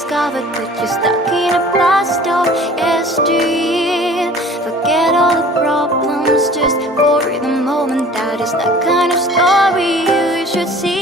discovered that you're stuck in a blast of yesteryear. Forget all the problems just for the moment. That is the kind of story you should see.